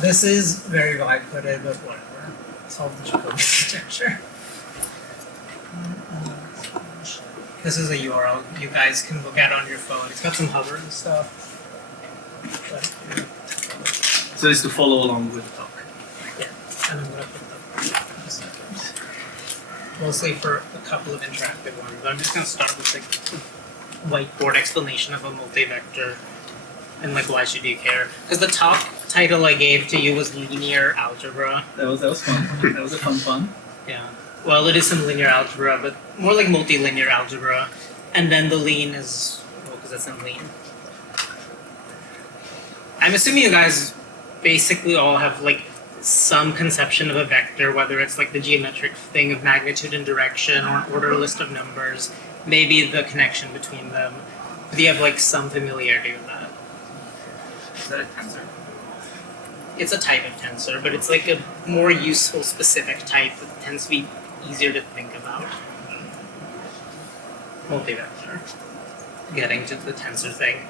This is very wide-coded, but whatever. Solve the Jacobi architecture. This is a URL you guys can look at on your phone. It's got some hover and stuff. So it's to follow along with the talk. Yeah, and I'm going to put them in a second. Mostly for a couple of interactive ones. I'm just going to start with the whiteboard explanation of a multivector and like why should you care? Because the talk title I gave to you was Linear Algebra. That was fun. That was a fun. Yeah. Well, it is some linear algebra, but more like multilinear algebra. And then the lean is, well, because it's in lean. I'm assuming you guys basically all have like some conception of a vector, whether it's like the geometric thing of magnitude and direction or an order list of numbers, maybe the connection between them. Do you have like some familiarity with that? Is that a tensor? It's a type of tensor, but it's like a more useful specific type that tends to be easier to think about. Multivector. Getting to the tensor thing.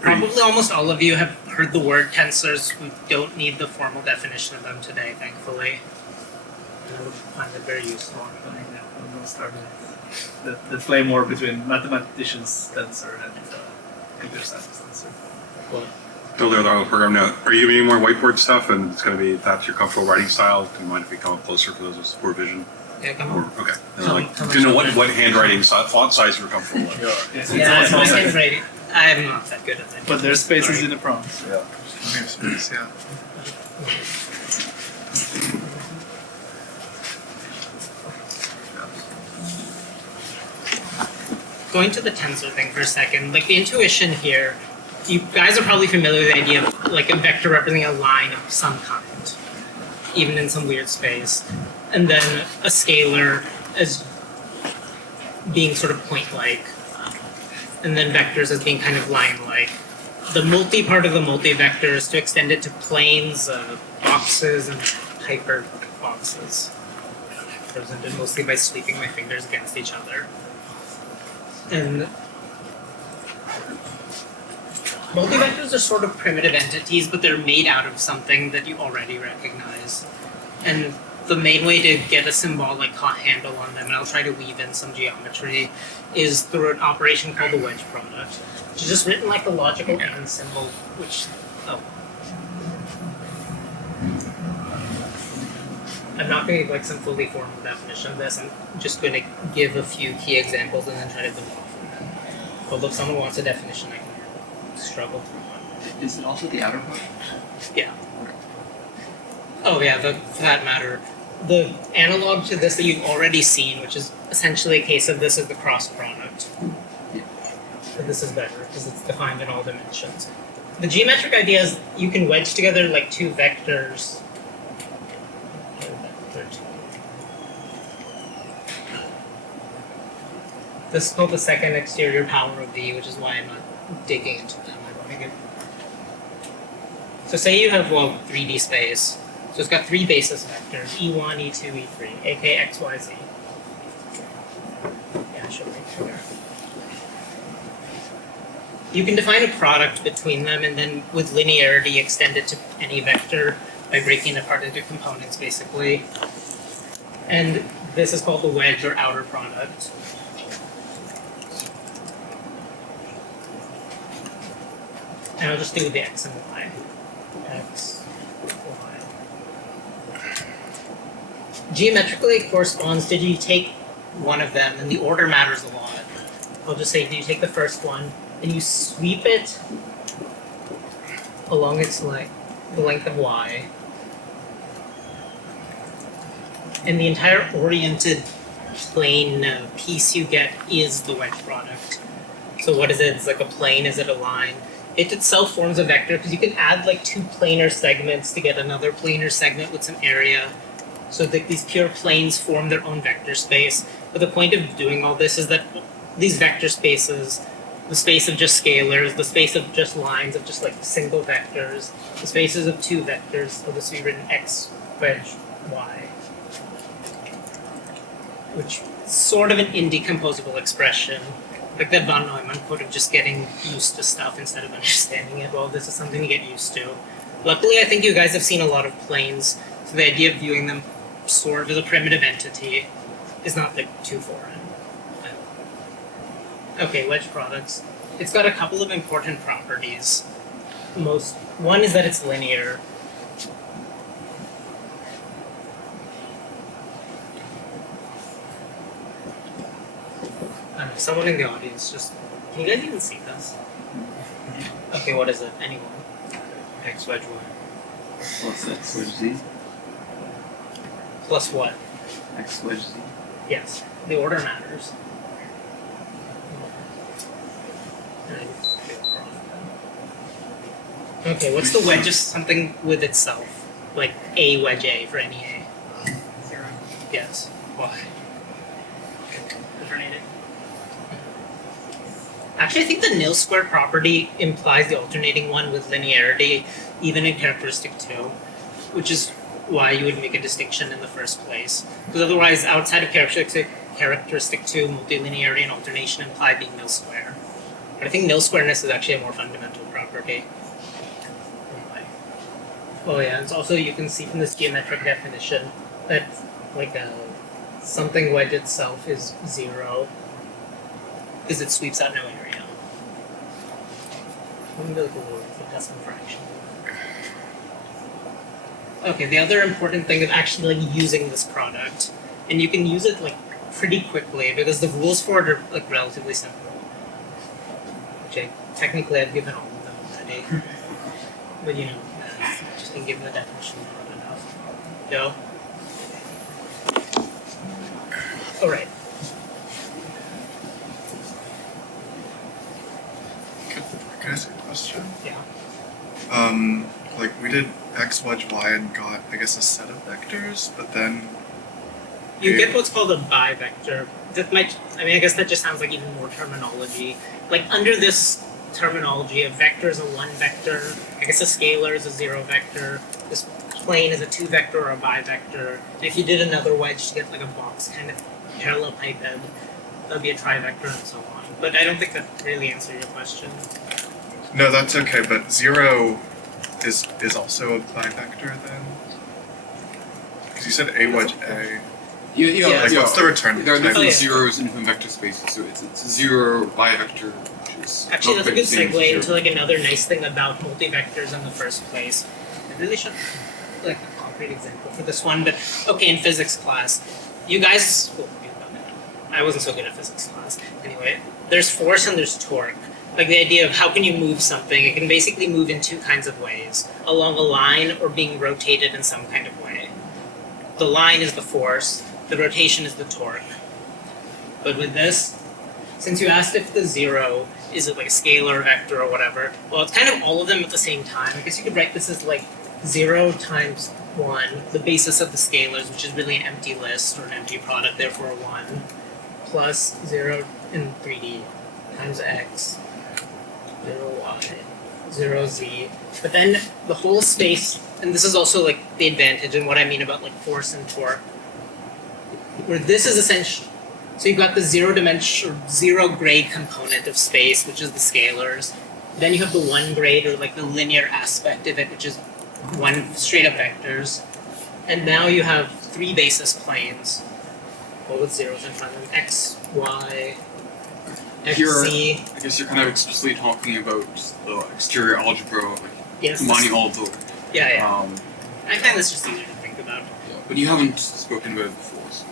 Probably almost all of you have heard the word tensors. We don't need the formal definition of them today, thankfully. And I would find it very useful. We'll start with the flame war between mathematicians' tensor and computer science tensor. What? Build the program now. Are you doing more whiteboard stuff, and it's going to be that's your comfortable writing style? Do you mind if we come up closer for those with poor vision? Yeah, come on. Okay. Do you know what handwriting font size you're comfortable with? Yeah, my handwriting. I'm not that good at that. But there's spaces in the prompts. Yeah. Space, yeah. Going to the tensor thing for a second, like the intuition here, you guys are probably familiar with the idea of like a vector representing a line of some kind, even in some weird space, and then a scalar as being sort of point-like, and then vectors as being kind of line-like. The multi part of the multivector is to extend it to planes, boxes, and hyperboxes, represented mostly by sweeping my fingers against each other. And multivectors are sort of primitive entities, but they're made out of something that you already recognize. And the main way to get a symbolic handle on them, and I'll try to weave in some geometry, is through an operation called the wedge product, which is just written like the logical and symbol, which, I'm not going to give like some fully formal definition of this. I'm just going to give a few key examples and then try to build off of them. Although if someone wants a definition, I can struggle through one. Is it also the outer part? Yeah. Oh yeah, for that matter. The analog to this that you've already seen, which is essentially a case of this, is the cross product. Yeah. But this is better because it's defined in all dimensions. The geometric idea is you can wedge together like two vectors. This is called the second exterior power of V, which is why I'm not digging into them. So say you have, 3D space. So it's got three basis vectors, E1, E2, E3, aka X, Y, Z. Yeah, I should make sure. You can define a product between them and then with linearity extend it to any vector by breaking it apart into components, basically. And this is called the wedge or outer product. And I'll just do the X and Y. X, Y. Geometrically, it corresponds to, you take one of them, and the order matters a lot. I'll just say, you take the first one, and you sweep it along its the length of Y. And the entire oriented plane piece you get is the wedge product. So what is it? It's like a plane, is it a line? It itself forms a vector because you can add like two planar segments to get another planar segment with some area. So that these pure planes form their own vector space. But the point of doing all this is that these vector spaces, the space of just scalars, the space of just lines of just like single vectors, the spaces of two vectors, will just be written X, wedge, Y. Which is sort of an indecomposable expression. Like that von Neumann quote of just getting used to stuff instead of understanding it. Well, this is something to get used to. Luckily, I think you guys have seen a lot of planes, so the idea of viewing them sort of as a primitive entity is not like too foreign. Okay, wedge products. It's got a couple of important properties. One is that it's linear. Someone in the audience just... Can you guys even see this? Okay, what is it? Anyone? X, wedge, y. Plus X wedge Z. Plus what? X wedge Z. Yes. The order matters. Okay, what's the wedge of something with itself? Like A wedge A for any A. 0. Yes. Why? Alternating. Actually, I think the nil square property implies the alternating one with linearity, even in characteristic 2, which is why you would make a distinction in the first place. Because otherwise, outside of characteristic 2, multilinearity and alternation imply being nil square. But I think nil squareness is actually a more fundamental property. Oh yeah, it's also, you can see from this geometric definition that like something wedge itself is 0 because it sweeps out no area. Let me go to the word for decimal fraction. Okay, the other important thing is actually like using this product, and you can use it like pretty quickly because the rules for it are like relatively simple. Which technically I've given all of them already, but you know, just been given the definition not enough. Go. All right. Can I ask a question? Yeah. Like we did x, wedge, y, and got, I guess, a set of vectors, but then You get what's called a bivector. That might, I mean, I guess that just sounds like even more terminology. Like under this terminology, a vector is a 1 vector. I guess a scalar is a 0 vector. This plane is a 2 vector or a bivector. And if you did another wedge to get like a box kind of parallelepiped, that would be a trivector and so on. But I don't think that really answered your question. no, that's okay. But 0 is also a bivector then, because you said a wedge a. Yeah. Like what's the return There are type? different yeah. zeros in different vector spaces, so it's 0 bivector, which is Actually, not that's a quite good the same as segue 0. into like another nice thing about multivectors in the first place. I really should like a concrete example for this one, but okay, in physics class, you guys, well, I wasn't so good at physics class. Anyway, there's force and there's torque. Like the idea of how can you move something? It can basically move in 2 kinds of ways: along a line or being rotated in some kind of way. The line is the force. The rotation is the torque. But with this, since you asked if the 0 is it like a scalar, vector, or whatever, well, it's kind of all of them at the same time. I guess you could write this as like 0 times 1, the basis of the scalars, which is really an empty list or an empty product, therefore 1, plus 0 in 3D times x, 0y, 0z. But then the whole space, and this is also like the advantage and what I mean about like force and torque, where this is essentially, so you've got the 0 dimension, 0 grade component of space, which is the scalars. Then you have the 1 grade, or like the linear aspect of it, which is 1 straight up vectors. And now you have 3 basis planes, all with zeros in front of them: x, y, x, Here, z. I guess you're kind of explicitly talking about the exterior algebra, like Yes. combining all of the. Yeah. Um, I find this just easier to think about. but you haven't spoken about it before, so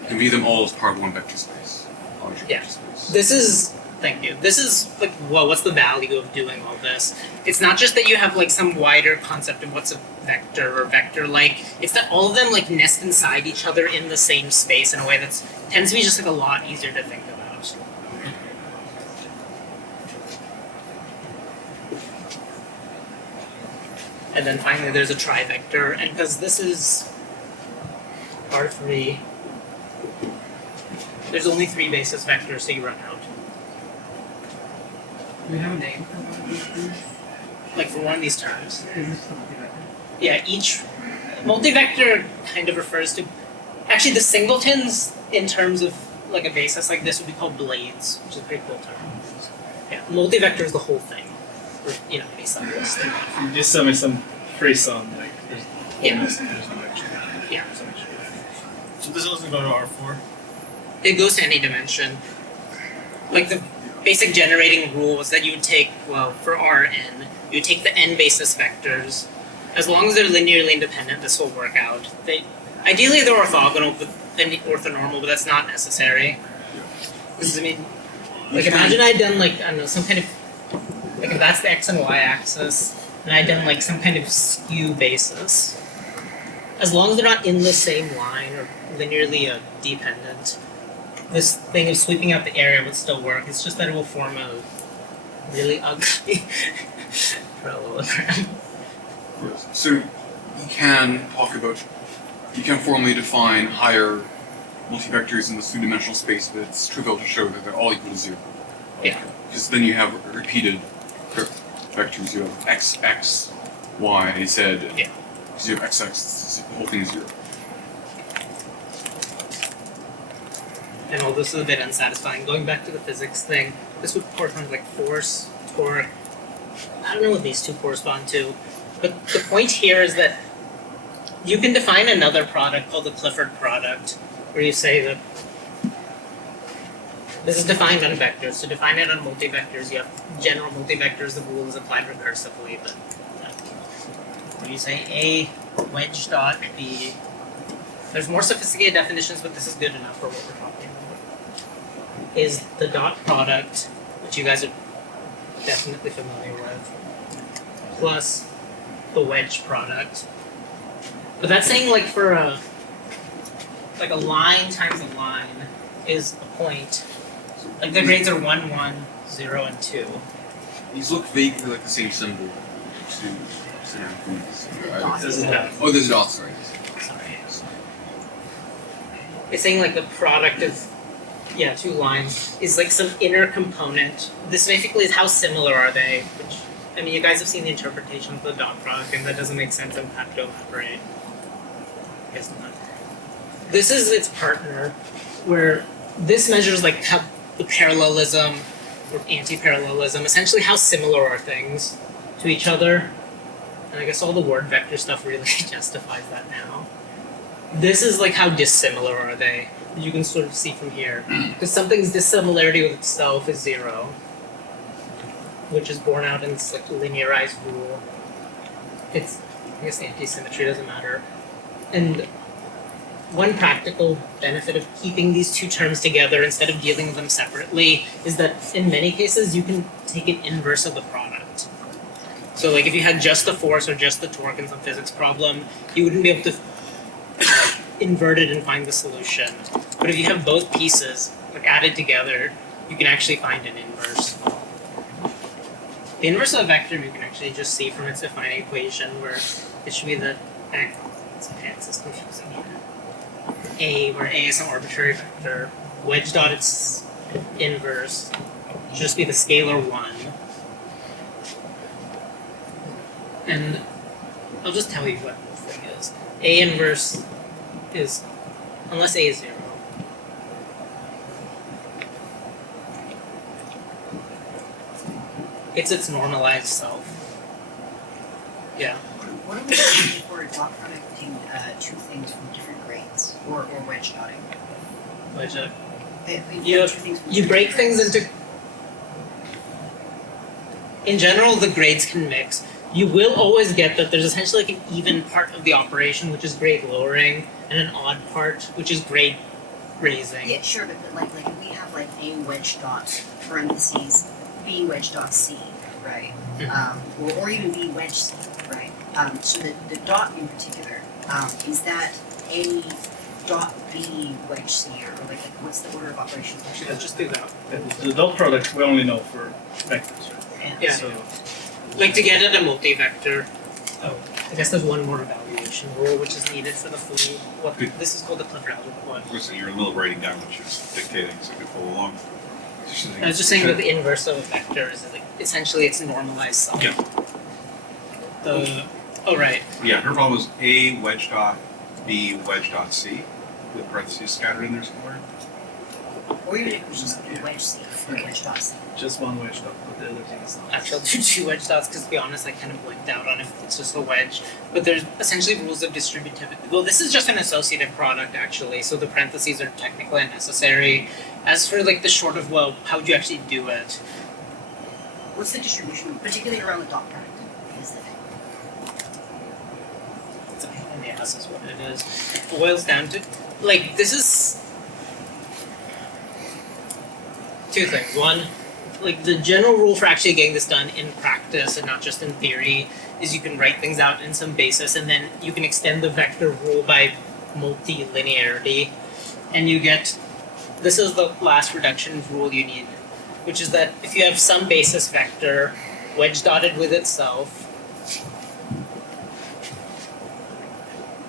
you can view them all as part of one vector space. Larger Yeah. vector space. This is, thank you. This is like, well, what's the value of doing all this? It's not just that you have like some wider concept of what's a vector or vector-like. It's that all of them like nest inside each other in the same space in a way that tends to be just like a lot easier to think about. And then finally there's a trivector, and because this is R3, there's only 3 basis vectors, so you run out. Do we have a name for one of these things? Like for one of these terms. Is this the multivector? Yeah, each multivector kind of refers to, actually the singletons in terms of like a basis like this would be called blades, which is a pretty cool term. Yeah, multivector is the whole thing. or any sublisting. You just tell me some phrase on like there's Yeah. there's no extra. Yeah. Some extra. So this doesn't go to R4. It goes to any dimension. Like the basic generating rule is that you would take, well, for Rn, you would take the n basis vectors. As long as they're linearly independent, this will work out. Ideally, they're orthogonal, and orthonormal, but that's not necessary. Because I mean, like imagine I'd done like I don't know some kind of like if that's the x and y axis, and I'd done like some kind of skew basis. As long as they're not in the same line or linearly dependent, this thing of sweeping out the area would still work. It's just that it will form a really ugly parallelogram. So you can formally define higher multivectors in the two-dimensional space, but it's trivial to show that they're all equal to 0. Yeah. Because then you have repeated vectors. You have x, x, y, z. Yeah. Because you have x, x, the whole thing is 0. And while this is a bit unsatisfying, going back to the physics thing, this would correspond to like force, torque. I don't know what these two correspond to, but the point here is that you can define another product called the Clifford product, where you say that this is defined on vectors. To define it on multivectors, you have general multivectors. The rule is applied recursively, but what do you say? A wedge dot B. There's more sophisticated definitions, but this is good enough for what we're talking about. Is the dot product, which you guys are definitely familiar with, plus the wedge product. But that's saying like for a line times a line is a point. Like the grades are 1, 1, 0, and 2. These look vaguely like the same symbol to points. Doesn't have. Oh, there's dots, right? Sorry. It's saying like the product of two lines is like some inner component. This basically is how similar are they, which I mean you guys have seen the interpretation of the dot product and that doesn't make sense and have to elaborate. I guess not. This is its partner, where this measures like how the parallelism or anti-parallelism, essentially how similar are things to each other. And I guess all the word vector stuff really justifies that now. This is like how dissimilar are they. You can sort of see from here. Because something's dissimilarity with itself is 0, which is borne out in this like linearized rule. It's, I guess anti-symmetry doesn't matter. And one practical benefit of keeping these two terms together instead of dealing with them separately is that in many cases you can take an inverse of the product. So like if you had just the force or just the torque in some physics problem, you wouldn't be able to invert it and find the solution. But if you have both pieces like added together, you can actually find an inverse. The inverse of a vector you can actually just see from its defining equation where it should be the this is confusing here. A, where A is an arbitrary vector, wedge dot its inverse should just be the scalar 1. And I'll just tell you what the thing is. A inverse is, unless A is 0, it's its normalized self. Yeah. What are we doing for dot producting two things from different grades? Or wedge dotting? Wedge dot. You You break things into. In general, the grades can mix. You will always get that there's essentially like an even part of the operation, which is grade lowering, and an odd part, which is grade raising. Yeah, sure, but like if we have like A wedge dot parentheses B wedge dot C, right? Or even B wedge C, right? So the dot in particular, is that A dot B wedge C, or like what's the order of operations? Actually, let's just do that. The dot product we only know for vectors, right? Yeah. So Like to get at a multivector, I guess there's one more evaluation rule which is needed for the full. This is called the Clifford Algebra one. Listen, you're in the middle of writing down what you're dictating, so you can follow along. I was just saying that the inverse of a vector is like essentially its normalized self. Yeah. Right. Yeah, her problem was A wedge dot B wedge dot C with parentheses scattered in there somewhere. Or even if it was just a wedge C or wedge dot C. Just one wedge dot, but the other thing is not. Actually, I'll do two wedge dots because, to be honest, I kind of blinked out on if it's just a wedge. But there's essentially rules of distributivity. Well, this is just an associative product, actually, so the parentheses are technically unnecessary. As for like the short of, well, how would you actually do it? What's the distribution, particularly around the dot product? Is the thing. It's a pain in the ass is what it is. It boils down to, like, this is two things. One, like the general rule for actually getting this done in practice and not just in theory is you can write things out in some basis and then you can extend the vector rule by multilinearity and you get, this is the last reduction rule you need, which is that if you have some basis vector wedge dotted with itself,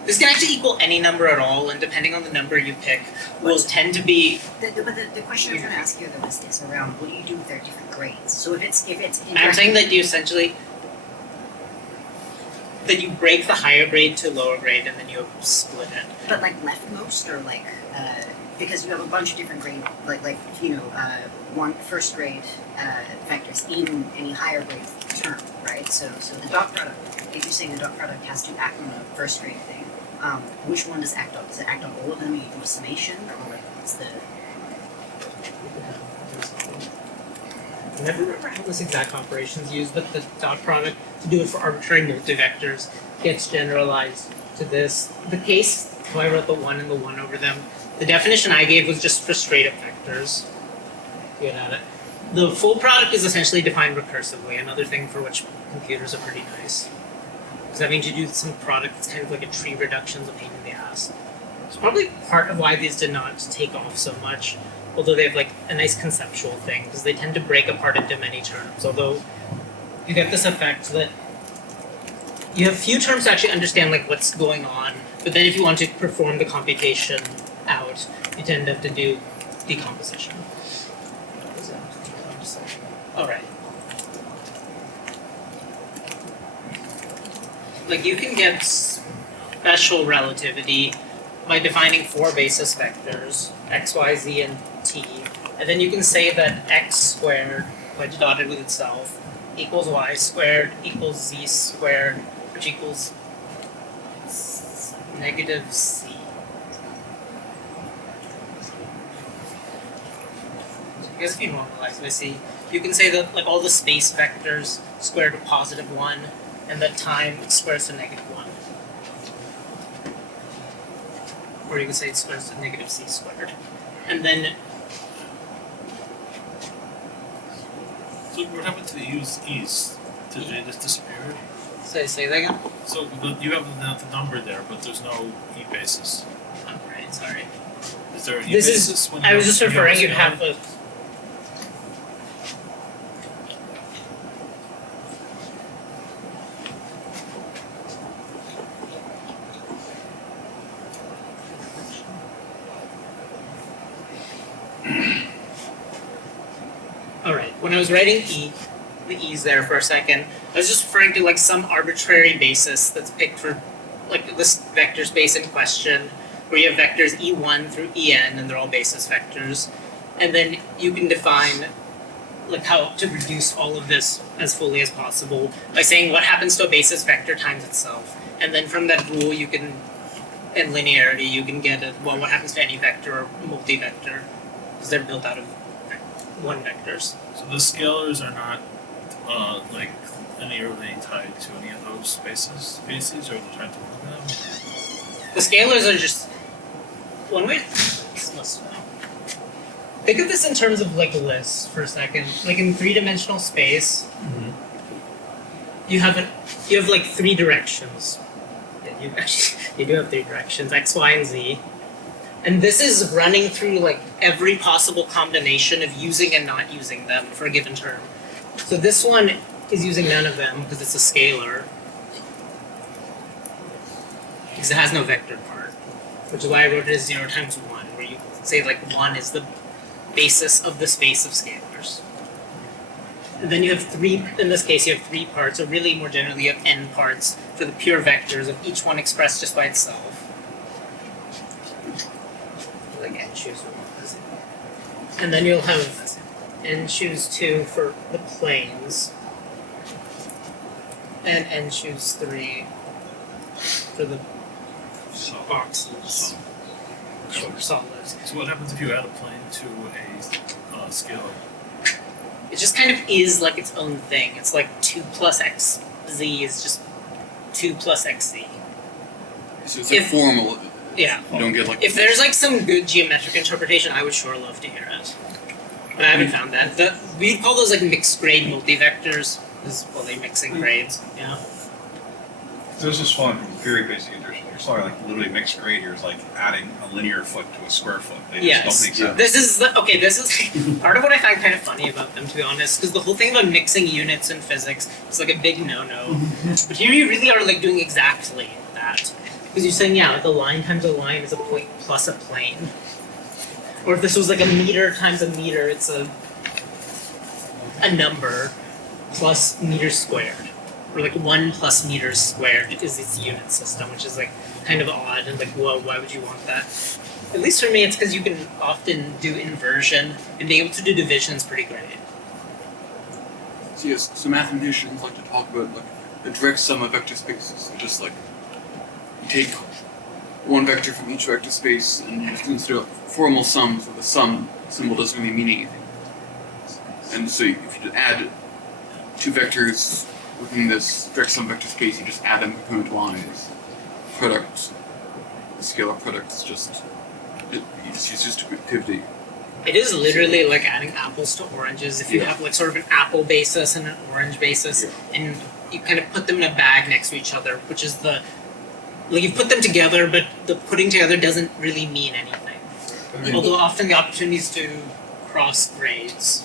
this can actually equal any number at all, and depending on the number you pick, will tend to be. But the question I'm trying to ask you though is around what do you do with their different grades? So if it's I'm saying that you essentially that you break the higher grade to lower grade, and then you split it. But like leftmost or like because you have a bunch of different grade one first grade vectors in any higher grade term, right? So the dot product. If you're saying the dot product has to act on a first grade thing, which one does it act on? Does it act on all of them? You do a summation, or like what's the? I never remember how this exact operation is used, but the dot product to do it for arbitrary multivectors gets generalized to this. The case, so I wrote the 1 and the 1 over them. The definition I gave was just for straight up vectors. Get at it. The full product is essentially defined recursively, another thing for which computers are pretty nice. Because that means you do some product that's kind of like a tree reduction is a pain in the ass. It's probably part of why these did not take off so much, although they have like a nice conceptual thing, because they tend to break apart into many terms. Although you get this effect that you have few terms to actually understand like what's going on, but then if you want to perform the computation out, you tend to have to do decomposition. Alright. Like you can get special relativity by defining 4 basis vectors, x, y, z, and t, and then you can say that x squared, wedge dotted with itself, equals y squared equals z squared, which equals negative c. So I guess if you normalize by c, you can say that like all the space vectors square to positive 1, and that time squares to negative 1. Or you can say it squares to negative c squared. And then So what happened to the e's? Did they just disappear? say that again? So you have the number there, but there's no e basis. Oh, right, sorry. Is there an e This basis is, when I was you just have a referring, you'd scalar? have a Alright, when I was writing E, the E's there for a second, I was just referring to like some arbitrary basis that's picked for like this vector space in question, where you have vectors E1 through En and they're all basis vectors. And then you can define like how to reduce all of this as fully as possible by saying what happens to a basis vector times itself. And then from that rule you can, and linearity, you can get what happens to any vector or multi-vector, because they're built out of one vectors. So the scalars are not like linearly tied to any of those species, or they're trying to look at them? The scalars are just one way. Think of this in terms of like lists for a second. Like in 3-dimensional space, you have like 3 directions. Yeah, you do have 3 directions: x, y, and z. And this is running through like every possible combination of using and not using them for a given term. So this one is using none of them because it's a scalar. Because it has no vector part. Which is why I wrote it as 0 times 1, where you say like 1 is the basis of the space of scalars. And then you have 3, in this case you have 3 parts, or really more generally you have n parts for the pure vectors of each one expressed just by itself. Like n choose one. And then you'll have n choose 2 for the planes, and n choose 3 for the boxes, or solids. So what happens if you add a plane to a scalar? It just kind of is like its own thing. It's like 2 plus xz is just 2 plus xz. So it's like If- formal. Yeah. You don't get like. If there's like some good geometric interpretation, I would sure love to hear it. But I haven't found that. We'd call those like mixed grade multivectors, is well they mixing grades. Yeah. So this is fun from very basic intuition. You're sorry, like literally mixed grade here is like adding a linear foot to a square foot. They Yes. just don't make sense. This is this is part of what I find kind of funny about them, to be honest, because the whole thing about mixing units in physics is like a big no-no. But here you really are like doing exactly that, because you're saying like a line times a line is a point plus a plane, or if this was like a meter times a meter, it's a number plus meters squared, or like 1 plus meters squared is its unit system, which is like kind of odd and like whoa, why would you want that? At least for me, it's because you can often do inversion, and being able to do division is pretty great. So yes, so mathematicians like to talk about like the direct sum of vector spaces. So just like you take one vector from each vector space and just instead of formal sums where the sum symbol doesn't really mean anything. And so if you add 2 vectors within this direct sum vector space, you just add them component wise. Product, the scalar product is just it's just activity. It is literally like adding apples to oranges. If you have like sort of an apple basis and an orange basis, and you kind of put them in a bag next to each other, which is the like you put them together, but the putting together doesn't really mean anything. Although often the opportunities to cross grades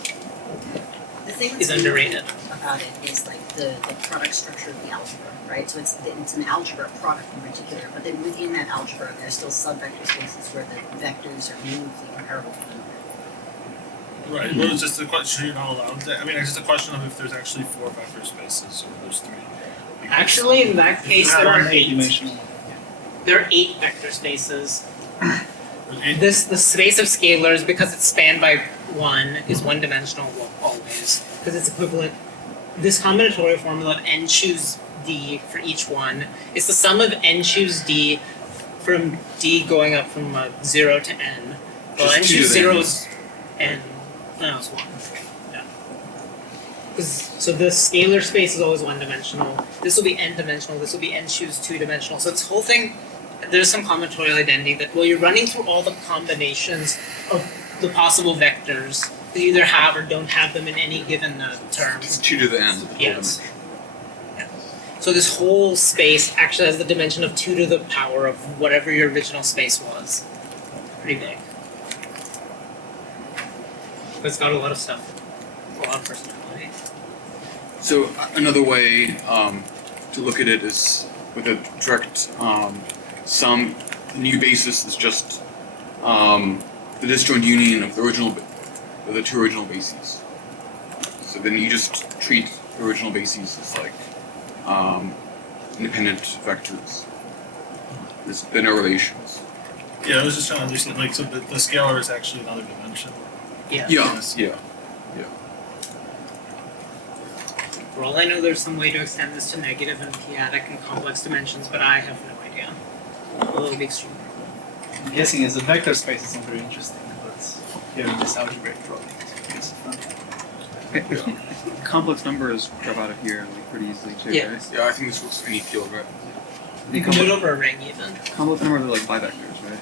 The thing is that's underrated. about it is like the product structure of the algebra, right? So it's an algebra product in particular, but then within that algebra, there's still subvector spaces where the vectors are meaningfully comparable to one another. Right. Well, it's just a question you're not allowed to. I mean, it's just a question of if there's actually 4 vector spaces or there's 3. Because Actually, in that case, there are 8. dimensional. There are 8 vector spaces. there's 8 The space of scalars, because it's spanned by 1, is one-dimensional always, because it's equivalent. This combinatorial formula of n choose d for each one is the sum of n choose d from d going up from 0 to n. Well, Just n 2 choose to the 0 n. is n. No, it's 1. Yeah. So the scalar space is always one-dimensional. This will be n-dimensional. This will be n choose 2-dimensional. So this whole thing, there's some combinatorial identity that while you're running through all the combinations of the possible vectors, you either have or don't have them in any given term. It's 2 to the n. Yes. So this whole space actually has the dimension of 2 to the power of whatever your original space was. Pretty big. But it's got a lot of stuff. A lot of personality. So another way to look at it is with a direct sum. The new basis is just the disjoint union of the 2 original bases. So then you just treat the original bases as like independent vectors. There are no relations. Yeah, I was just trying to understand. Like, so the scalar is actually another dimension. Yeah. Yeah. For all I know, there's some way to extend this to negative and p-adic and complex dimensions, but I have no idea. Although it would be extremely cool. I'm guessing as a vector space is not very interesting, but here in this algebraic drawing, it's fun. Complex numbers drop out of here like pretty easily too, Yeah. right? Yeah, I think this works for any field, right? You can do it over a ring even. Complex numbers are like bivectors, right?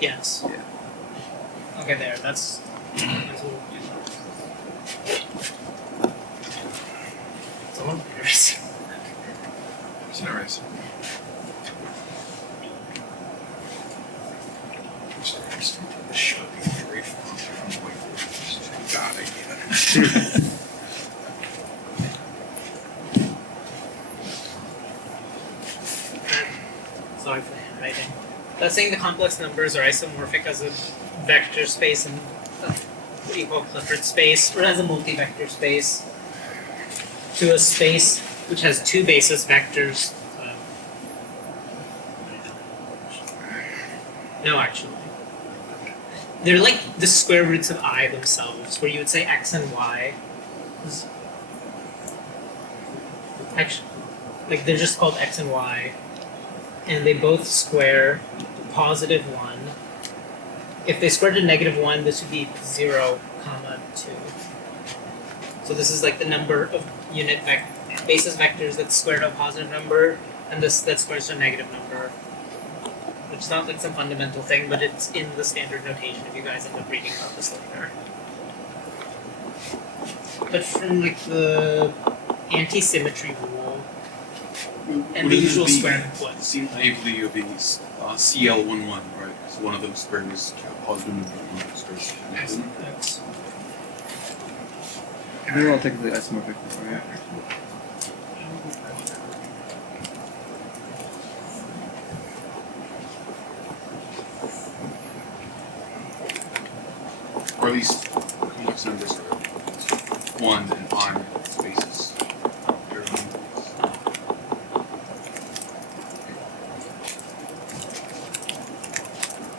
Yes. Yeah. Okay, there. That's what we'll do. It's all weird. Anyways. Should be very far from whiteboard. God, I get it. Sorry for the handwriting. That's saying the complex numbers are isomorphic as a vector space and what you call Clifford space, or as a multivector space, to a space which has 2 basis vectors. No, actually. they're like the square roots of I themselves, where you would say x and y. Actually, like they're just called x and y, and they both square +1. If they square to -1, this would be 0, 2. So this is like the number of unit basis vectors that square to a positive number, and this that squares to a negative number. Which is not like some fundamental thing, but it's in the standard notation if you guys end up reading about this later. But from like the anti-symmetry rule and the usual square input. Seems naively of these CL11, right? So one of those squares to a positive number, one of those squares to a negative number. X. They're all technically isomorphic, right? Or at least complex numbers are 1 and I spaces.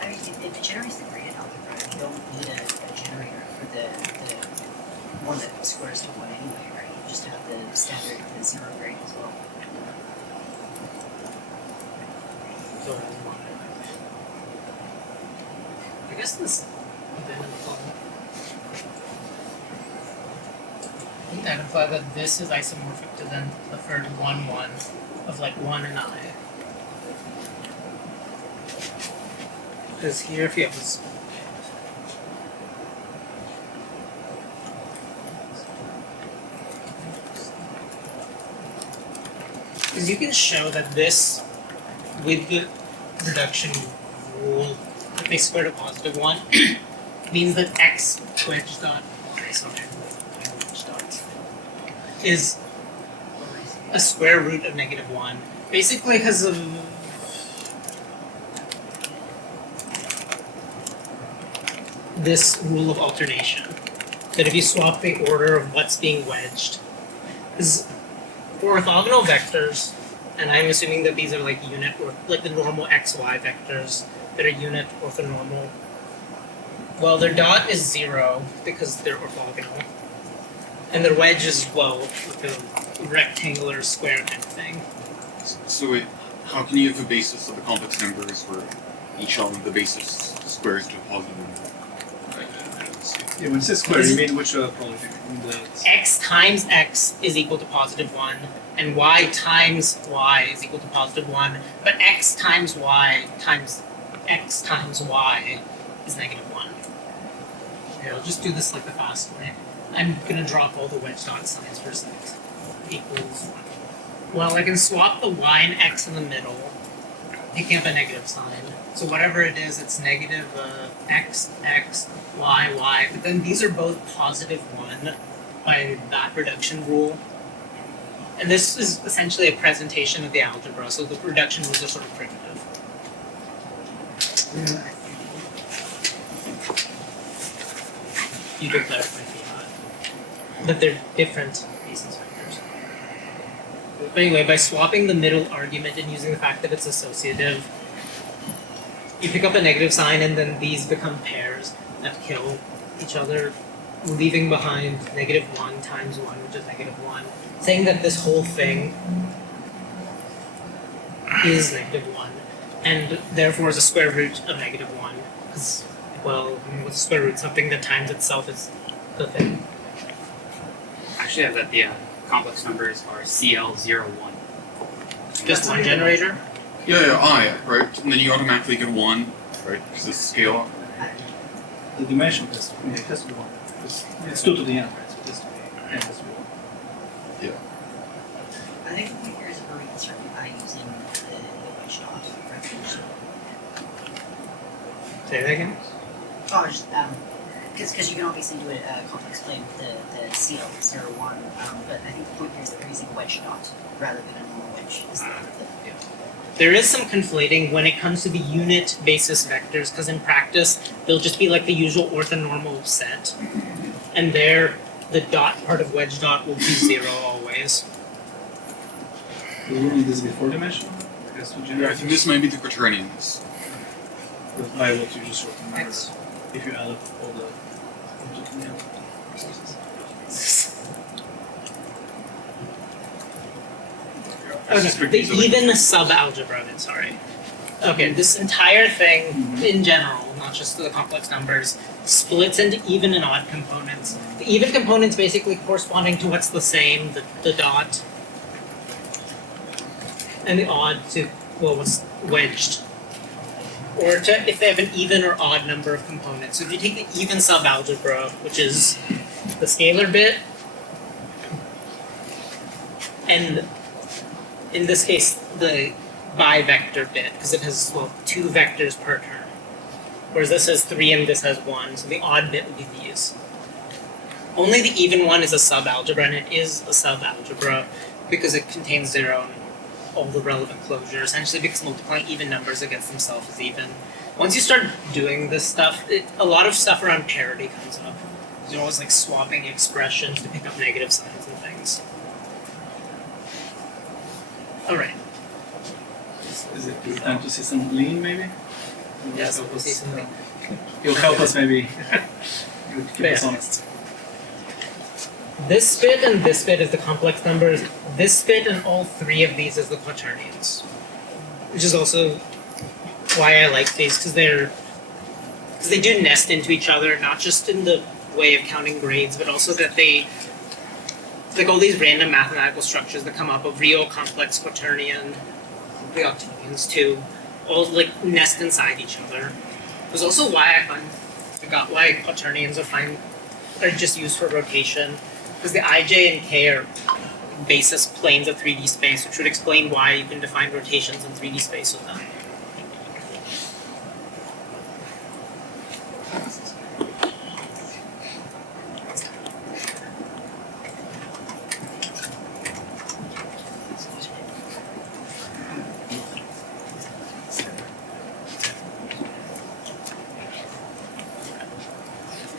I mean, if it generates the graded algebra, you don't need a generator for the one that squares to 1 anyway, right? You just have the standard, the 0 grade as well. So I guess this wouldn't that imply that this is isomorphic to then Clifford 1, 1 of like 1 and I? Because here if you have this because you can show that this with the reduction rule that they square to +1 means that x wedge dot is a square root of -1. Basically because of this rule of alternation. That if you swap the order of what's being wedged, is for orthogonal vectors, and I'm assuming that these are like unit or like the normal xy vectors that are unit orthonormal. Well, their dot is 0 because they're orthogonal, and their wedge is like a rectangular square kind of thing. So wait, how can you have a basis of the complex numbers where each element of the basis squares to a positive number? Yeah, when it says square, you mean which probably the X times x is equal to +1, and y times y is equal to +1, but x times y times x times y is -1. Okay, I'll just do this like the fast way. I'm gonna drop all the wedge dot signs for a sec. Equals 1. Well, I can swap the y and x in the middle, picking up a negative sign. So whatever it is, it's negative x, x, y, y. But then these are both +1 by that reduction rule. And this is essentially a presentation of the algebra, so the reduction rules are sort of primitive. You could clarify that they're different basis vectors. But anyway, by swapping the middle argument and using the fact that it's associative, you pick up a negative sign and then these become pairs that kill each other, leaving behind -1 times 1, which is -1, saying that this whole thing is -1, and therefore is a square root of -1. Because, well, what's a square root? Something that times itself is the thing. Actually, I have that the complex numbers are CL01. Just one generator? Yeah, I, right? And then you automatically get 1, right? Because it's scale. the dimension has to be 1. It's 2 to the n, right? So it has to be n has to be 1. I think the point here is we're reconstructing by using the wedge dot representation. Say that again? Oh, just, because you can obviously do a complex plane with the CL01, but I think the point here is that we're using wedge dot rather than a normal wedge. There is some conflating when it comes to the unit basis vectors, because in practice, they'll just be like the usual orthonormal set. And there, the dot part of wedge dot will be 0 always. Wouldn't this be 4-dimensional? It has to Yeah, I generate think this might be the quaternions. by what you just wrote. X. if you add up all the Okay, the even sub-algebra of it, sorry. Okay, this entire thing, in general, not just the complex numbers, splits into even and odd components. The even components basically corresponding to what's the same, the dot, and the odd to, well, what's wedged. Or to, if they have an even or odd number of components. So if you take the even sub-algebra, which is the scalar bit, and in this case, the bivector bit, because it has, well, 2 vectors per term. Whereas this has 3 and this has 1, so the odd bit would be these. Only the even one is a sub-algebra, and it is a sub-algebra because it contains 0 and all the relevant closure, essentially because multiplying even numbers against themselves is even. Once you start doing this stuff, a lot of stuff around parity comes up. You're always like swapping expressions to pick up negative signs and things. Alright. Is it time to see some lean, maybe? Yes, we'll see something. He'll help us, maybe. Keep us honest. This bit and this bit is the complex numbers. This bit and all 3 of these is the quaternions. Which is also why I like these, because they do nest into each other, not just in the way of counting grades, but also that they, like all these random mathematical structures that come up of real complex quaternion, the octonions too, all like nest inside each other. It's also why why quaternions are just used for rotation, because the ij and k are basis planes of 3D space, which would explain why you can define rotations in 3D space with them.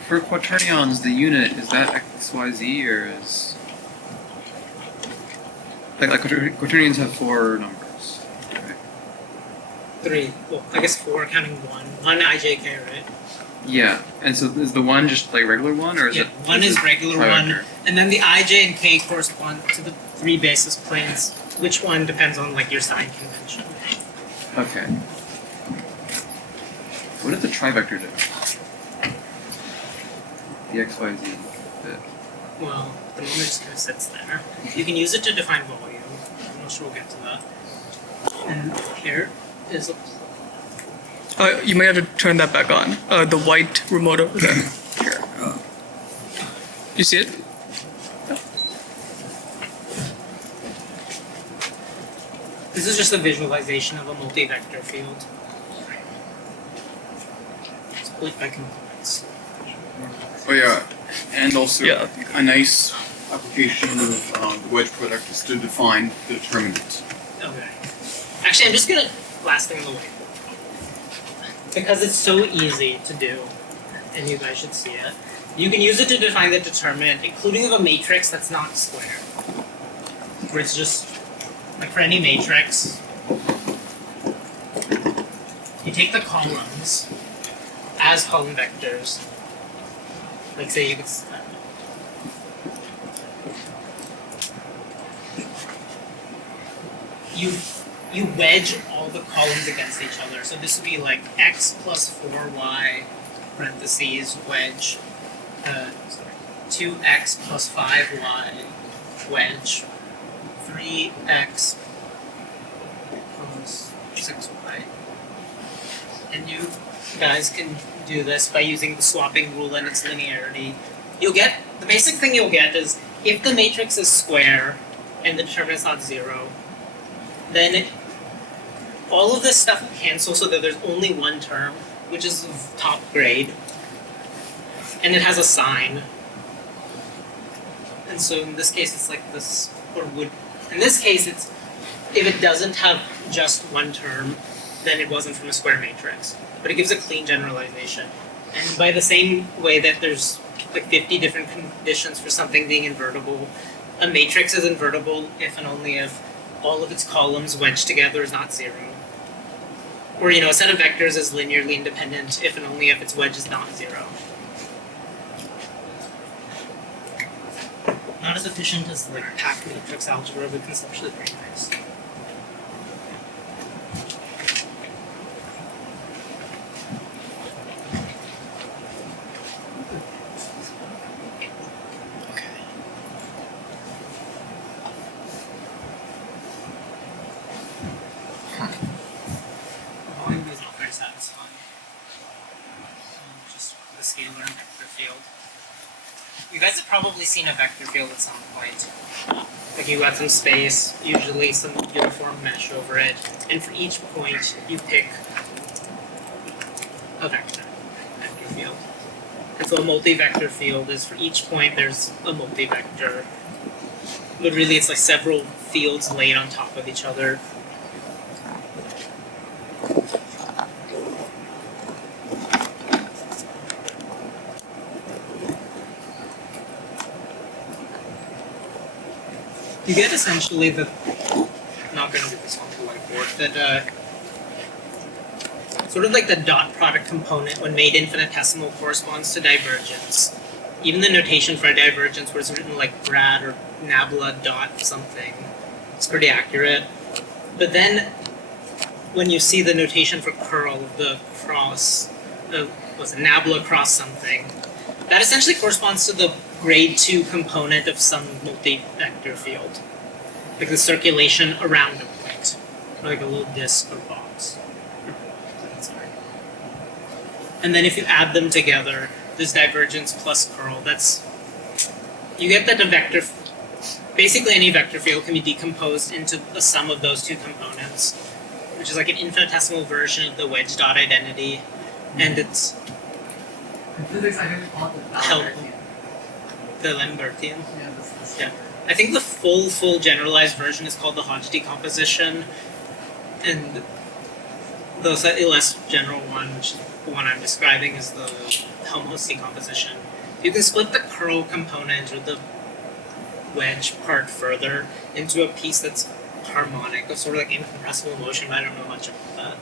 For quaternions, the unit, is that XYZ or is... Like quaternions have 4 numbers. Right? 3, well, I guess 4 counting 1. 1 ijk, right? Yeah, and so is the 1 just like regular 1 or is it... 1 is regular 1, trivector? and then the ij and k correspond to the 3 basis planes. Which one depends on like your sign convention. Okay. What does the trivector do? The XYZ bit. Well, the moment just kind of sits there. You can use it to define volume. I'm not sure we'll get to that. And here is a You might have to turn that back on. The white remote over there. Here. You see it? This is just a visualization of a multivector field. Split by components. Oh yeah, and also Yeah. a nice application of the wedge product is to define the determinant. Okay. Actually, I'm just gonna last thing on the whiteboard. Because it's so easy to do, and you guys should see it. You can use it to define the determinant, including of a matrix that's not square. Where it's just, like for any matrix, you take the columns as column vectors. Like say you could you wedge all the columns against each other. So this would be like x plus 4y parentheses wedge 2x plus 5y wedge 3x plus 6y. And you guys can do this by using the swapping rule and its linearity. You'll get, the basic thing you'll get is, if the matrix is square and the determinant is not 0, then all of this stuff will cancel so that there's only one term, which is of top grade, and it has a sign. And so in this case it's like this, or would, in this case it's, if it doesn't have just one term, then it wasn't from a square matrix. But it gives a clean generalization. And by the same way that there's like 50 different conditions for something being invertible, a matrix is invertible if and only if all of its columns wedged together is not 0. Or, you know, a set of vectors is linearly independent if and only if its wedge is not zero. Not as efficient as like packed matrix algebra, but conceptually very nice. Volume is not very satisfying. Just the scalar and vector field. You guys have probably seen a vector field at some point. Like you got some space, usually some uniform mesh over it, and for each point you pick a vector field. And so a multi-vector field is for each point there's a multi-vector. But really it's like several fields laid on top of each other. You get essentially the, I'm not going to do this on the whiteboard, that sort of like the dot product component when made infinitesimal corresponds to divergence. Even the notation for a divergence where it's written like grad or nabla dot something, it's pretty accurate. But then when you see the notation for curl, the cross, was it nabla cross something, that essentially corresponds to the grade 2 component of some multi-vector field. Like the circulation around a point. Or like a little disk or box. And then if you add them together, there's divergence plus curl. That's, you get that a vector, basically any vector field can be decomposed into the sum of those two components, which is like an infinitesimal version of the wedge dot identity. And it's helpful. The Lambertian. Yeah. I think the full generalized version is called the Hodge decomposition, and the slightly less general one, which is the one I'm describing, is the Helmholtz decomposition. You can split the curl component or the wedge part further into a piece that's harmonic, of sort of like incompressible motion, but I don't know much about that.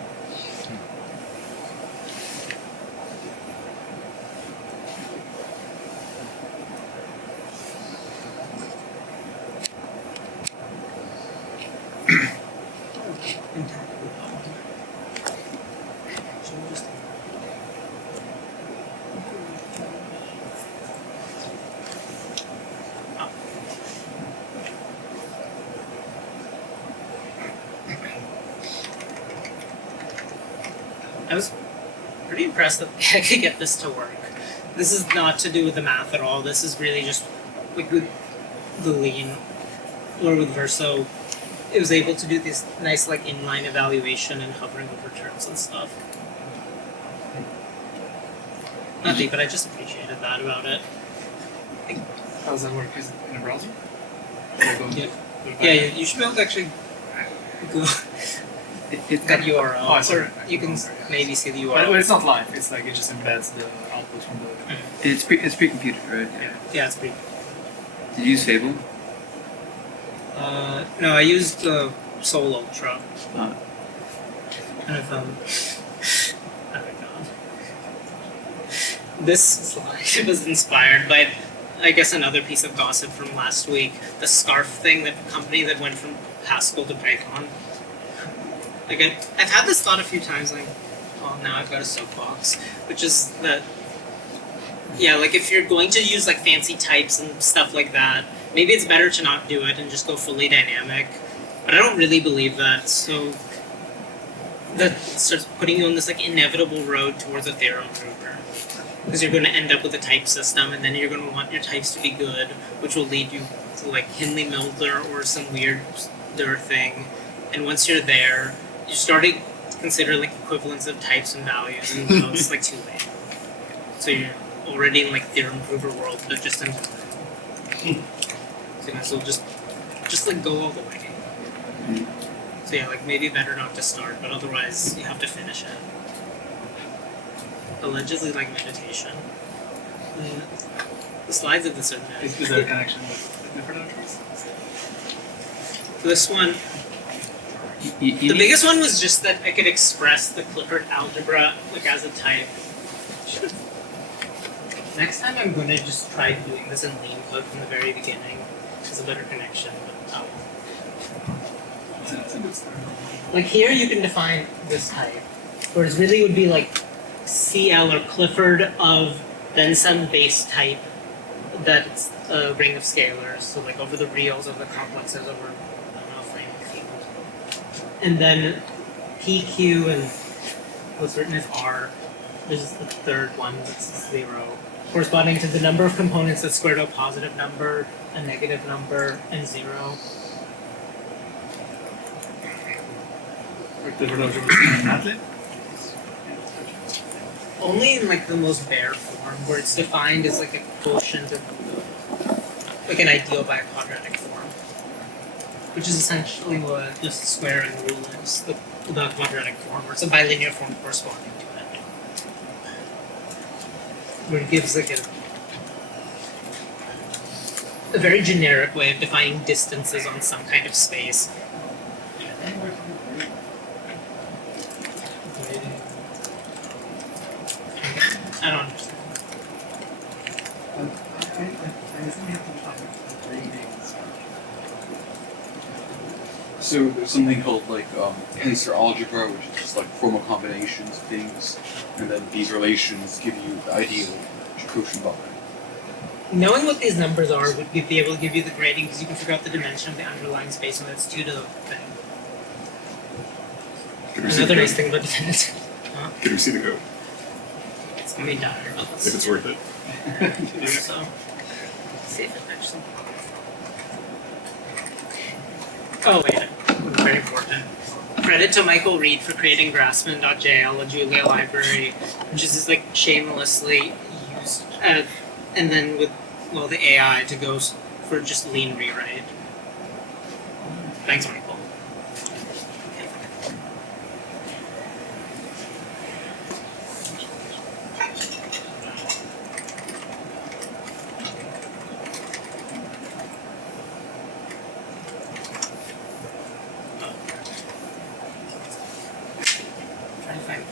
I was pretty impressed that I could get this to work. This is not to do with the math at all. This is really just like with the Lean or with Verso. It was able to do this nice like inline evaluation and hovering over terms and stuff. Not deep, but I just appreciated that about it. How does that work? Is it in a browser? Yeah, you should be able to actually go. It's that URL. Oh, sorry. You can maybe see the URL. But it's not live. It's like it just embeds the output from the. It's pre-computed, right? Yeah, it's pretty. Did you use Fable? No, I used Soul Ultra. Oh. And I found. Oh my god. This slide was inspired by, I guess, another piece of gossip from last week. The scarf thing, that company that went from Haskell to Python. Like I've had this thought a few times, like, well, now I've got a soapbox, which is that, yeah, like if you're going to use like fancy types and stuff like that, maybe it's better to not do it and just go fully dynamic. But I don't really believe that, so that starts putting you on this like inevitable road towards a theorem prover. Because you're going to end up with a type system, and then you're going to want your types to be good, which will lead you to like Hindley-Milner or some weirder thing. And once you're there, you're starting to consider like equivalence of types and values, and it's like too late. So you're already in like theorem prover world, but just in time. So just like go all the way. So yeah, like maybe better not to start, but otherwise you have to finish it. Allegedly like meditation. The slides of this are nice. Is there a connection with different algebras? This one, The biggest one was just that I could express the Clifford algebra like as a type. Next time I'm going to just try doing this in lean code from the very beginning. It's a better connection. But, It's a good start. like here you can define this type, whereas really it would be like CL or Clifford of then some base type that's a ring of scalars. So like over the reals of the complexes over, I don't know, a framing field. And then PQ and what's written as R. This is the third one that's 0. Corresponding to the number of components that square to a positive number, a negative number, and 0. Clifford Algebras in Matlab? Only in like the most bare form, where it's defined as like a quotient of like an ideal by a quadratic form, which is essentially what just square and rule is, the quadratic form, or it's a bilinear form corresponding to it, where it gives like a very generic way of defining distances on some kind of space. I don't understand. So there's something called like Leanier Algebra, which is just like formal combinations of things, and then these relations give you the ideal Jacobian bond. Knowing what these numbers are would be able to give you the grading because you can figure out the dimension of the underlying space when it's 2 to the thing. Another nice thing about dependence. Can we see the code? It's gonna be dire, but let's If it's worth it. do so. Let's see if it actually. Oh wait, very important. Credit to Michael Reed for creating Grassman.jl, a Julia library, which is just like shamelessly used, and then with the AI to go for just lean rewrite. Thanks, Michael. Trying to find.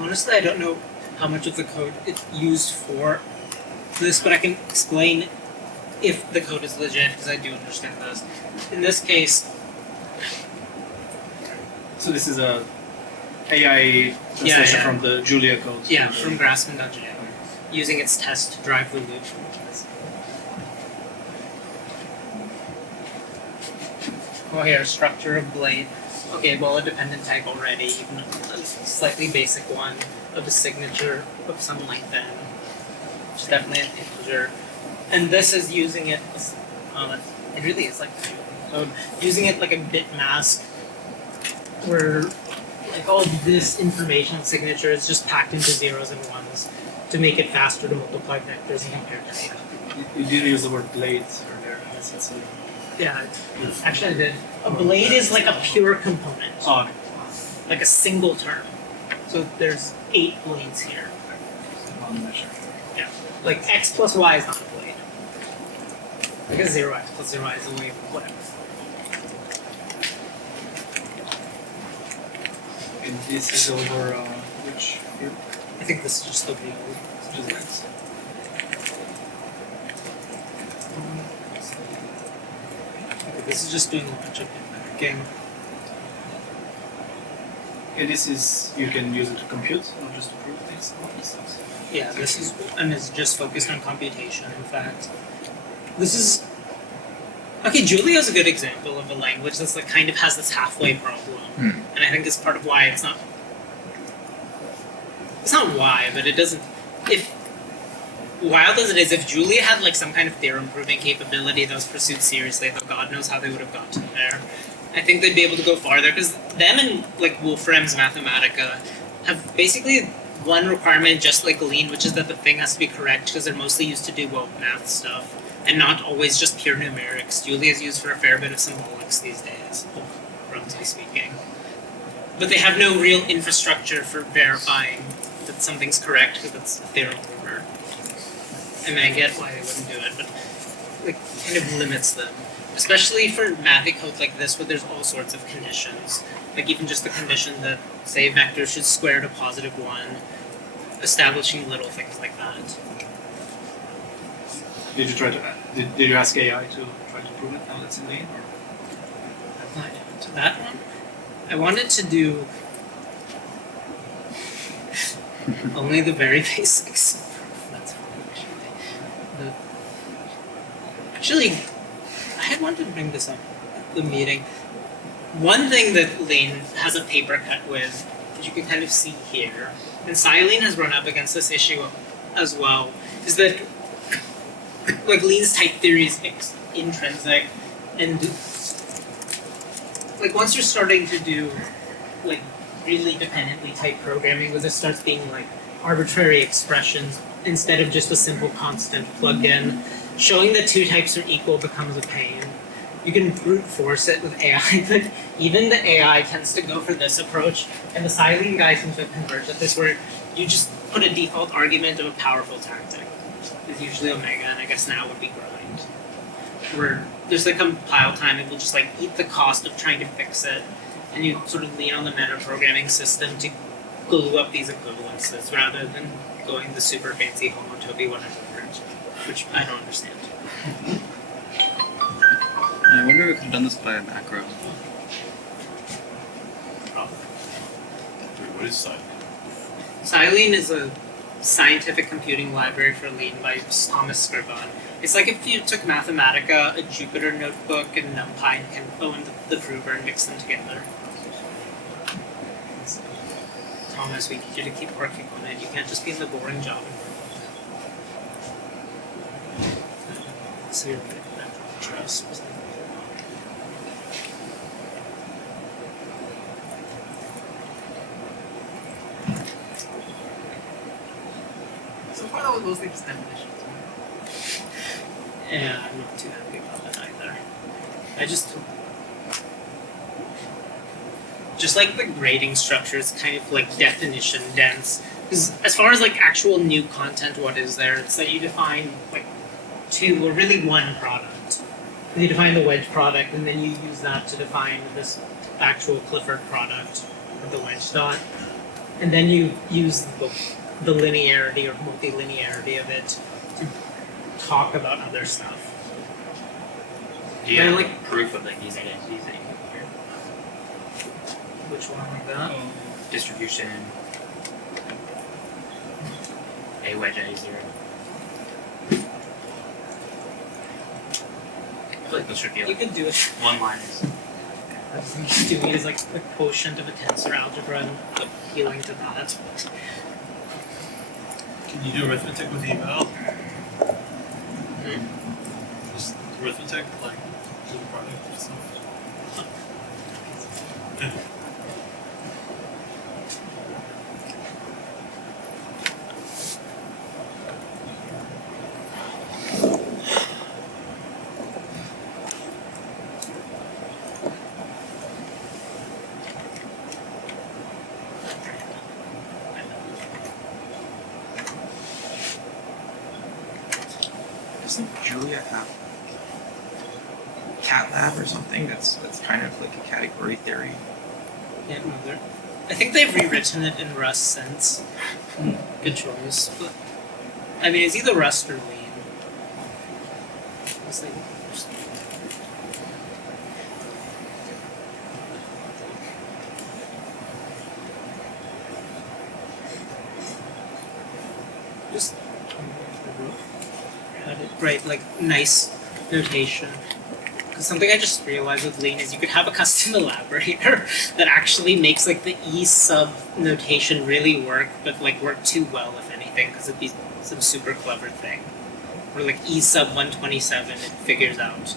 Honestly, I don't know how much of the code it's used for this, but I can explain if the code is legit, because I do understand this. In this case, So this is a AI translation from the Julia code. yeah, from Grassman.jl, using its test to drive the loop. Oh, here, structure of blade. Okay, well, a dependent type already, even a slightly basic one of a signature of some length n, which is definitely an integer. And this is using it, it really is like code, using it like a bit mask, where like all this information signature is just packed into zeros and ones to make it faster to multiply vectors and compare data. You did use the word blades earlier. That's a, Yeah, actually I did. A blade is like a pure component, oh, like a single term. So there's 8 blades here. non-measure. Like x plus y is not a blade. I guess 0x plus 0y is only whatever. And this is over which field? I think this is just the real. Just x. Okay, this is just doing a bunch of game. And this is, you can use it to compute, not just to prove things. Yeah, this is, and it's just focused on computation, in fact. This is, okay, Julia is a good example of a language that's like kind of has this halfway problem. And I think it's part of why it's not why, but it doesn't, if, wild as it is, if Julia had like some kind of theorem proving capability that was pursued seriously, though God knows how they would have gotten there, I think they'd be able to go farther, because them and like Wolfram's Mathematica have basically one requirement just like Lean, which is that the thing has to be correct, because they're mostly used to do woke math stuff, and not always just pure numerics. Julia is used for a fair bit of symbolics these days, roughly speaking. But they have no real infrastructure for verifying that something's correct, because it's a theorem prover. I mean, I get why they wouldn't do it, but like kind of limits them. Especially for mathy code like this, where there's all sorts of conditions. Like even just the condition that, say, vectors should square to positive 1, establishing little things like that. Did you try to, did you ask AI to try to prove it now that's in Lean? Or? To that one, I wanted to do only the very basics. That's fine, actually. I had wanted to bring this up at the meeting. One thing that Lean has a paper cut with, that you can kind of see here, and Silene has run up against this issue as well, is that like Lean's type theory is intrinsic, and like once you're starting to do like really dependently typed programming, where this starts being like arbitrary expressions instead of just a simple constant plugged in, showing that two types are equal becomes a pain. You can brute force it with AI, but even the AI tends to go for this approach, and the Silene guy seems to have converged at this, where you just put a default argument of a powerful tactic. It's usually omega, and I guess now would be grind. Where there's like compile time, it will just like eat the cost of trying to fix it, and you sort of lean on the meta programming system to glue up these equivalences rather than going the super fancy homotopy whatever route, which I don't understand. I wonder if we could have done this by a macro. What is Silene? Silene is a scientific computing library for Lean by Thomas Scribon. It's like if you took Mathematica, a Jupyter notebook, and NumPy and the prover and mix them together. Thomas, we need you to keep working on it. You can't just be in the boring job. So you're good at natural trust. So far that was mostly just definitions. Yeah, I'm not too happy about that either. I just like the grading structure is kind of like definition dense. Because as far as like actual new content, what is there? It's that you define like two, or really one product. You define the wedge product, and then you use that to define this actual Clifford product, or the wedge dot. And then you use the linearity or multilinearity of it to talk about other stuff. Do you have like- like proof of like these identities that you can here? Which one like that? Distribution. A wedge A0. I feel like those should be You like could do it. one liners. I just think doing it is like the quotient of a tensor algebra and appealing to that. Can you do arithmetic with eval? Just arithmetic, like do the product or stuff. Doesn't Julia have cat lab or something. That's kind of like a category theory. Yeah, no, I think they've rewritten it in Rust since. Good choice, but I mean, it's either Rust or Lean. It's like- Just right, like nice notation. Because something I just realized with Lean is you could have a custom elaborator that actually makes like the E sub notation really work, but like work too well if anything, because it'd be some super clever thing. Or like E sub 127, it figures out.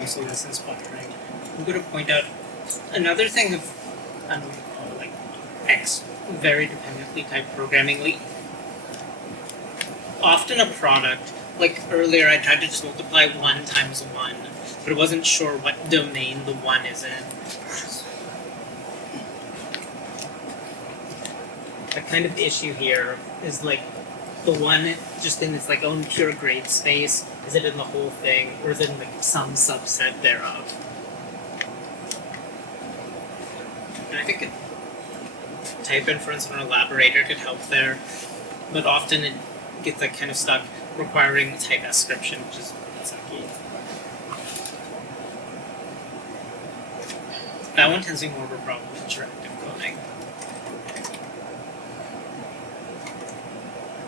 Also less inspiring. I'm going to point out another thing of, I don't know, like X very dependently type programming. Like, often a product, like earlier I tried to just multiply 1 times 1, but I wasn't sure what domain the 1 is in. The kind of issue here is like the 1 just in its like own pure grade space. Is it in the whole thing, or is it in like some subset thereof? And I think type inference on an elaborator could help there, but often it gets like kind of stuck requiring type ascription, which is sucky. That one tends to be more of a problem with interactive coding.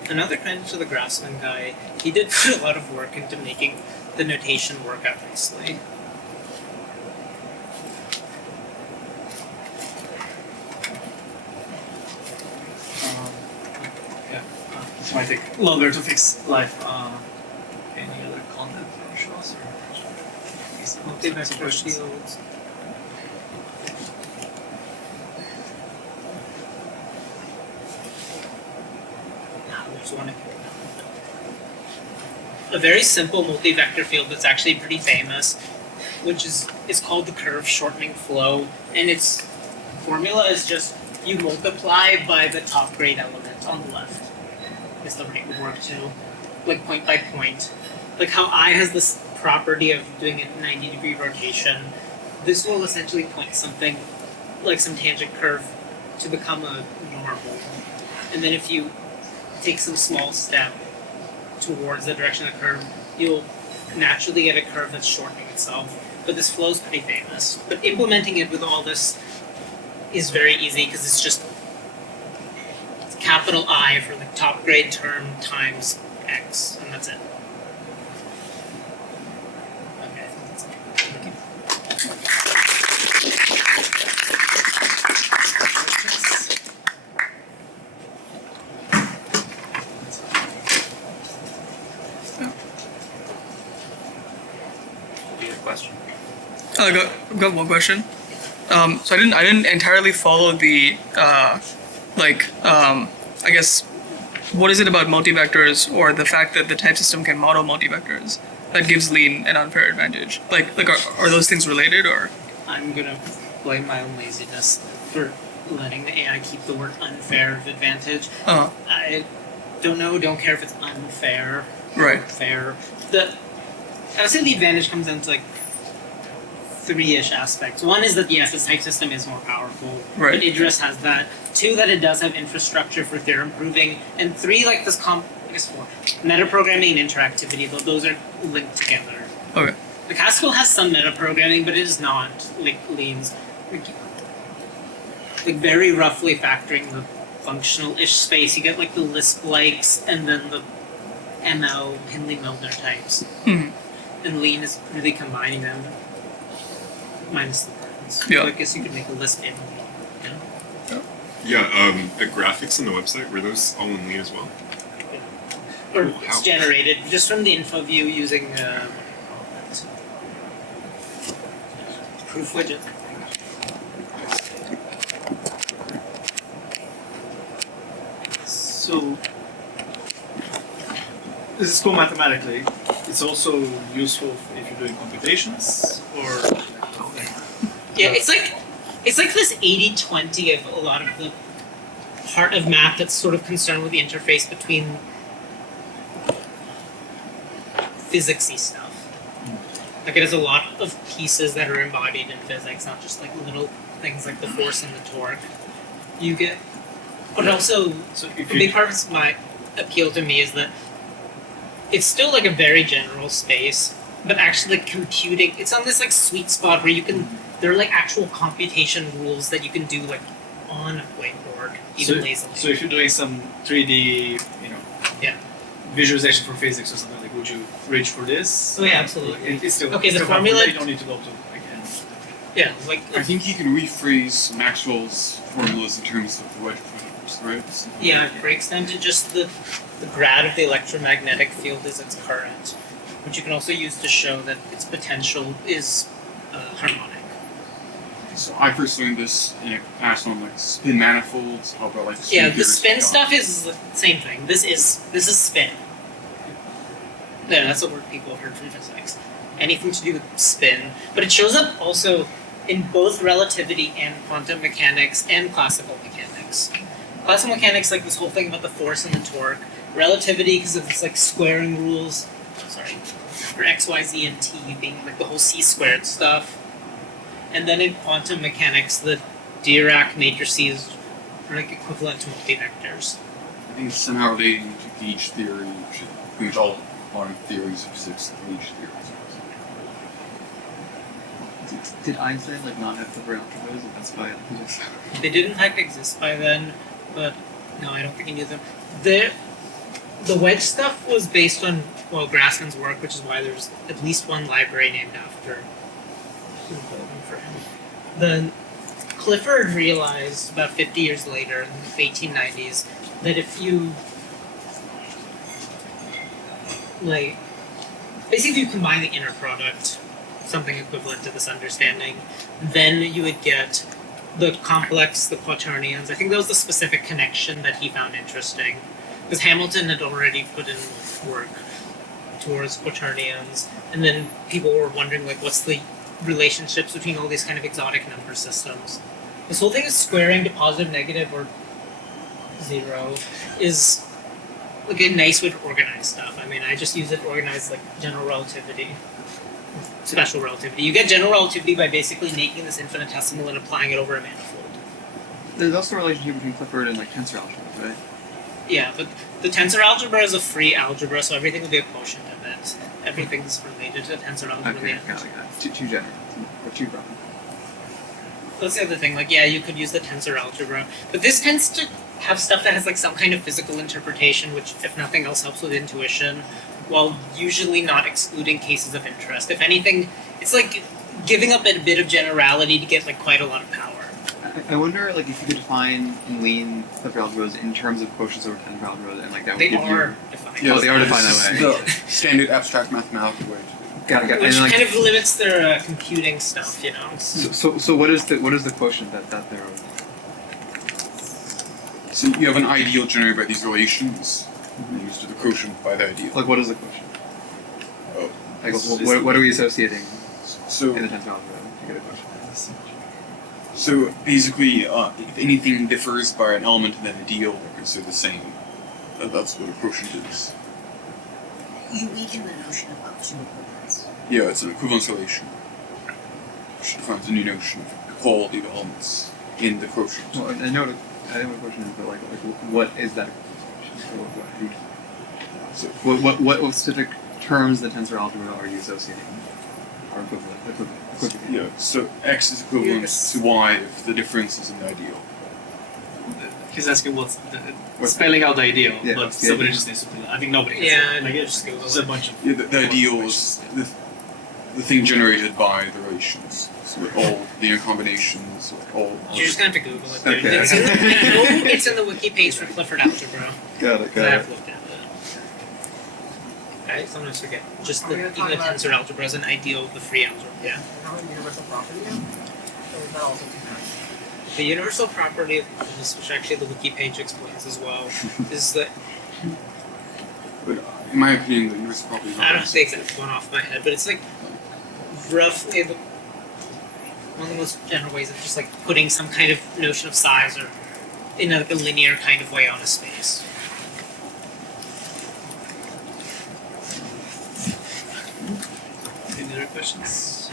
Another credit to the Grassman guy, he did put a lot of work into making the notation work out nicely. This might take longer to fix live. Any other content shows or Multivector shields. A very simple multivector field that's actually pretty famous, which is called the curve shortening flow, and its formula is just you multiply by the top grade element on the left. Is the right would work too, like point by point. Like how I has this property of doing a 90-degree rotation, this will essentially point something like some tangent curve to become a normal. and then if you take some small step towards the direction of the curve, you'll naturally get a curve that's shortening itself. But this flow is pretty famous. But implementing it with all this is very easy because it's just capital I for the top grade term times x, and that's it. Okay, I think that's it. Question. I've got one question. So I didn't entirely follow the I guess what is it about multivectors or the fact that the type system can model multivectors that gives Lean an unfair advantage? Are those things related or? I'm gonna blame my own laziness for letting the AI keep the word unfair advantage. I don't care if it's unfair. Right. Fair. I would say the advantage comes down to like three-ish aspects. One is that yes, this type system is more powerful. Right. But Idris has that. Two, that it does have infrastructure for theorem proving. And three, like this four. Metaprogramming and interactivity, though those are linked together. Okay. The Haskell has some metaprogramming, but it is not like Lean's like very roughly factoring the functional-ish space. You get like the Lisp-likes and then the ML Hindley-Milner types. Mm-hmm. And Lean is really combining them, minus the parts. Yeah. So I guess you could make a list in. Yeah, the graphics on the website, were those all in Lean as well? Or Wow. it's generated just from the info view using proof widget. So this is cool mathematically. It's also useful if you're doing computations or. Yeah, it's like this 80-20 of a lot of the part of math that's sort of concerned with the interface between physicsy stuff. Like it has a lot of pieces that are embodied in physics, not just like little things like the force and the torque. You get, but also So a if big you part of my appeal to me is that it's still like a very general space, but actually computing, it's on this like sweet spot where you can, there are like actual computation rules that you can do like on a whiteboard, even lazily. So if you're doing some 3D, Yeah. visualization for physics or something, like would you reach for this? Oh yeah, absolutely. It's still Okay, the still formula- You don't need to go to again. Yeah, like I think you can rephrase Maxwell's formulas in terms of the wedge products, right? yeah, it breaks down to just the grad of the electromagnetic field is its current, which you can also use to show that its potential is harmonic. So I first learned this in a class on like spin manifolds, how about like Yeah, the theory spin stuff. stuff is the same thing. This is spin. No, that's a word people have heard from physics. Anything to do with spin, but it shows up also in both relativity and quantum mechanics and classical mechanics. Classical mechanics, like this whole thing about the force and the torque. Relativity, because of this like squaring rules. Sorry, for x, y, z, and t being like the whole c squared stuff. And then in quantum mechanics, the Dirac matrices are like equivalent to multivectors. I think it's somehow relating to gauge theory, which includes all modern theories of physics, gauge theories. Did Einstein not have Clifford Algebras? That's why he just. They did in fact exist by then, but no, I don't think he knew them. The wedge stuff was based on Grassmann's work, which is why there's at least one library named after for him. Then Clifford realized about 50 years later, in the 1890s, that if you basically you combine the inner product, something equivalent to this understanding, then you would get the complex, the quaternions. I think that was the specific connection that he found interesting. Because Hamilton had already put in work towards quaternions, and then people were wondering what's the relationships between all these kind of exotic number systems. This whole thing of squaring to positive, negative, or zero is like a nice way to organize stuff. I mean, I just use it to organize general relativity, special relativity. You get general relativity by basically making this infinitesimal and applying it over a manifold. There's also a relationship between Clifford and tensor algebra, right? Yeah, but the tensor algebra is a free algebra, so everything will be a quotient of it. Everything's related to the tensor algebra. Okay, got it. Too general. Or too broad. That's the other thing. Like, yeah, you could use the tensor algebra, but this tends to have stuff that has like some kind of physical interpretation, which, if nothing else, helps with intuition, while usually not excluding cases of interest. If anything, it's like giving up a bit of generality to get like quite a lot of power. I wonder, like, if you could define in Lean Clifford algebras in terms of quotients over tensor algebras, and like that would They give are you. defined. Yeah, they are defined that way. The standard abstract mathematical way to do it. Got it. Which And, like, kind of limits their computing stuff, you know. so what is the quotient that they're? So you have an ideal generated by these relations, and you use the quotient by the ideal. Like, what is the quotient? Oh, Like, this what are we associating So in the tensor algebra to get a quotient? So basically, if anything differs by an element of an ideal, they're considered the same. That's what a quotient is. You weaken the notion of two equivalents. Yeah, it's an equivalence relation, which defines a new notion of equality of elements in the quotient. Well, I know what a quotient is, but like what is that quotient? So what specific terms in the tensor algebra are you associating? Are equivalent. Yeah, so x is equivalent to y if the difference is an ideal. He's asking what's spelling out the ideal, Yeah, but the somebody ideal. just needs to do that. I think nobody gets Yeah, it. Like, just Google it's a it. bunch of. Yeah, the ideal is the thing generated by the relations. So with all linear combinations, with all. You're just gonna have to Google it. Dude. Okay. It's, in the, I know it's in the wiki page for Clifford Algebra. Got it. I've looked at it. I sometimes forget. Just Are we the, gonna even the talk about- tensor algebra is an ideal of the free algebra. Yeah. How many universal property now? Or is that also too much? The universal property of this, which actually the wiki page explains as well, is that But in my opinion, the universal property is I don't not have the exact one off my head, but it's like roughly one of the most general ways of just like putting some kind of notion of size or in a linear kind of way on a space. Any other questions?